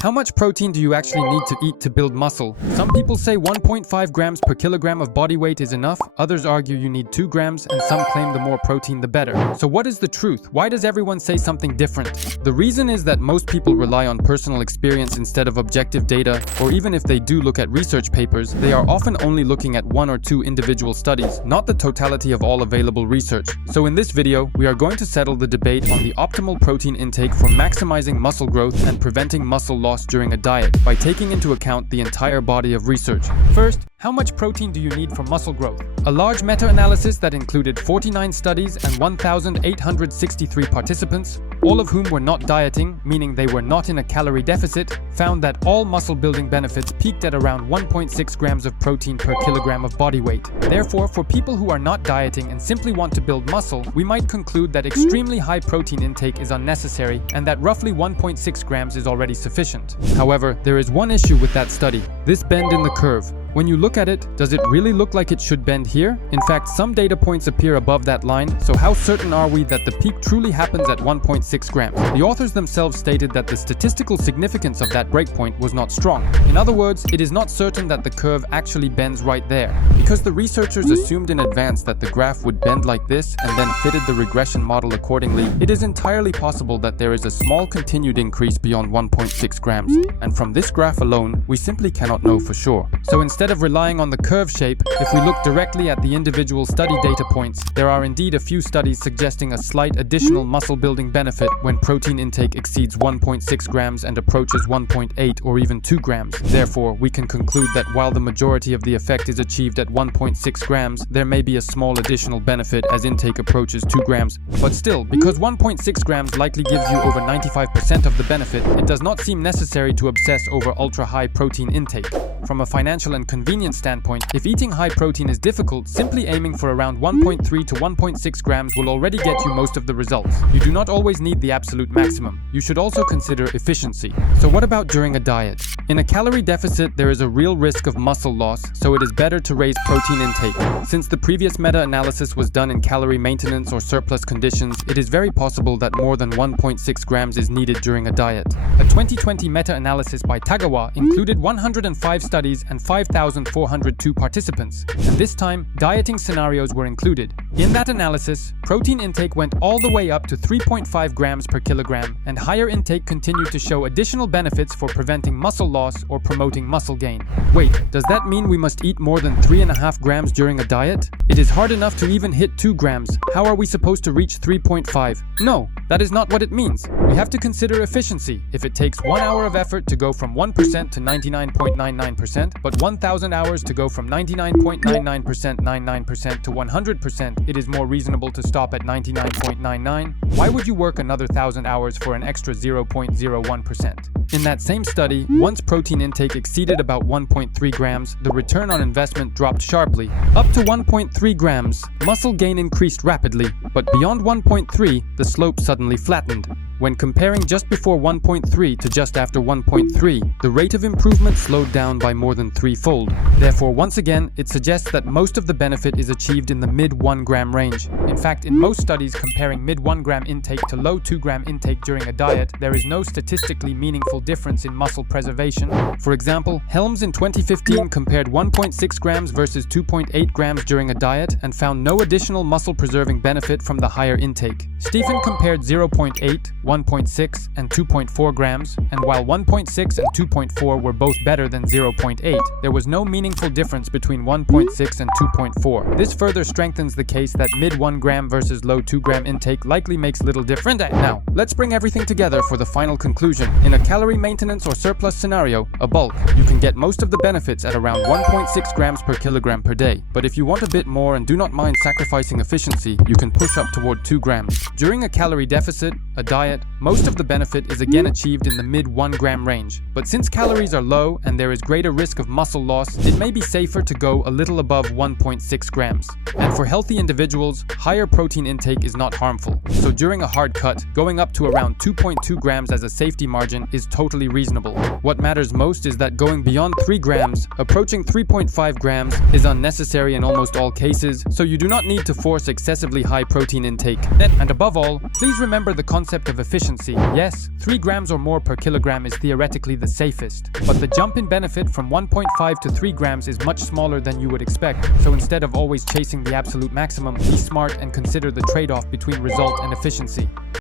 How much protein do you actually need to eat to build muscle? Some people say 1.5 grams per kilogram of body weight is enough, others argue you need 2 grams, and some claim the more protein the better. So what is the truth? Why does everyone say something different? The reason is that most people rely on personal experience instead of objective data, or even if they do look at research papers, they are often only looking at 1 or 2 individual studies, not the totality of all available research. So in this video, we are going to settle the debate on the optimal protein intake for maximizing muscle growth and preventing muscle loss during a diet by taking into account the entire body of research. First, how much protein do you need for muscle growth? A large meta-analysis that included 49 studies and 1,863 participants, all of whom were not dieting, meaning they were not in a calorie deficit, found that all muscle-building benefits peaked at around 1.6 grams of protein per kilogram of body weight. Therefore, for people who are not dieting and simply want to build muscle, we might conclude that extremely high protein intake is unnecessary and that roughly 1.6 grams is already sufficient. However, there is one issue with that study: this bend in the curve. When you look at it, does it really look like it should bend here? In fact, some data points appear above that line, so how certain are we that the peak truly happens at 1.6 grams? The authors themselves stated that the statistical significance of that breakpoint was not strong. In other words, it is not certain that the curve actually bends right there. Because the researchers assumed in advance that the graph would bend like this and then fitted the regression model accordingly, it is entirely possible that there is a small continued increase beyond 1.6 grams. And from this graph alone, we simply cannot know for sure. So instead of relying on the curve shape, if we look directly at the individual study data points, there are indeed a few studies suggesting a slight additional muscle building benefit when protein intake exceeds 1.6 grams and approaches 1.8 or even 2 grams. Therefore, we can conclude that while the majority of the effect is achieved at 1.6 grams, there may be a small additional benefit as intake approaches 2 grams. But still, because 1.6 grams likely gives you over 95% of the benefit, it does not seem necessary to obsess over ultra-high protein intake. From a financial and convenience standpoint, if eating high protein is difficult, simply aiming for around 1.3 to 1.6 grams will already get you most of the results. You do not always need the absolute maximum. You should also consider efficiency. So what about during a diet? In a calorie deficit, there is a real risk of muscle loss, so it is better to raise protein intake. Since the previous meta-analysis was done in calorie maintenance or surplus conditions, it is very possible that more than 1.6 grams is needed during a diet. A 2020 meta-analysis by Tagawa included 105 studies and 5,402 participants, and this time, dieting scenarios were included. In that analysis, protein intake went all the way up to 3.5 grams per kilogram, and higher intake continued to show additional benefits for preventing muscle loss or promoting muscle gain. Wait, does that mean we must eat more than 3.5 grams during a diet? It is hard enough to even hit 2 grams. How are we supposed to reach 3.5? No, that is not what it means. We have to consider efficiency. If it takes 1 hour of effort to go from 1% to 99.99%, but 1,000 hours to go from 99.99% to 100%, it is more reasonable to stop at 99.99. Why would you work another 1,000 hours for an extra 0.01%? In that same study, once protein intake exceeded about 1.3 grams, the return on investment dropped sharply. Up to 1.3 grams, muscle gain increased rapidly, but beyond 1.3, the slope suddenly flattened. When comparing just before 1.3 to just after 1.3, the rate of improvement slowed down by more than 3-fold. Therefore, once again, it suggests that most of the benefit is achieved in the mid-1 gram range. In fact, in most studies comparing mid-1 gram intake to low 2 gram intake during a diet, there is no statistically meaningful difference in muscle preservation. For example, Helms in 2015 compared 1.6 grams versus 2.8 grams during a diet and found no additional muscle-preserving benefit from the higher intake. Stephen compared 0.8, 1.6 and 2.4 grams, and while 1.6 and 2.4 were both better than 0.8, there was no meaningful difference between 1.6 and 2.4. This further strengthens the case that mid-1 gram versus low 2 gram intake likely makes little difference. Now, let's bring everything together for the final conclusion. In a calorie maintenance or surplus scenario, a bulk, you can get most of the benefits at around 1.6 grams per kilogram per day. But if you want a bit more and do not mind sacrificing efficiency, you can push up toward 2 grams. During a calorie deficit, a diet, most of the benefit is again achieved in the mid-1 gram range. But since calories are low and there is greater risk of muscle loss, it may be safer to go a little above 1.6 grams. And for healthy individuals, higher protein intake is not harmful. So during a hard cut, going up to around 2.2 grams as a safety margin is totally reasonable. What matters most is that going beyond 3 grams, approaching 3.5 grams, is unnecessary in almost all cases, so you do not need to force excessively high protein intake. And above all, please remember the concept of efficiency. Yes, 3 grams or more per kilogram is theoretically the safest, but the jump in benefit from 1.5 to 3 grams is much smaller than you would expect, so instead of always chasing the absolute maximum, be smart and consider the trade-off between result and efficiency.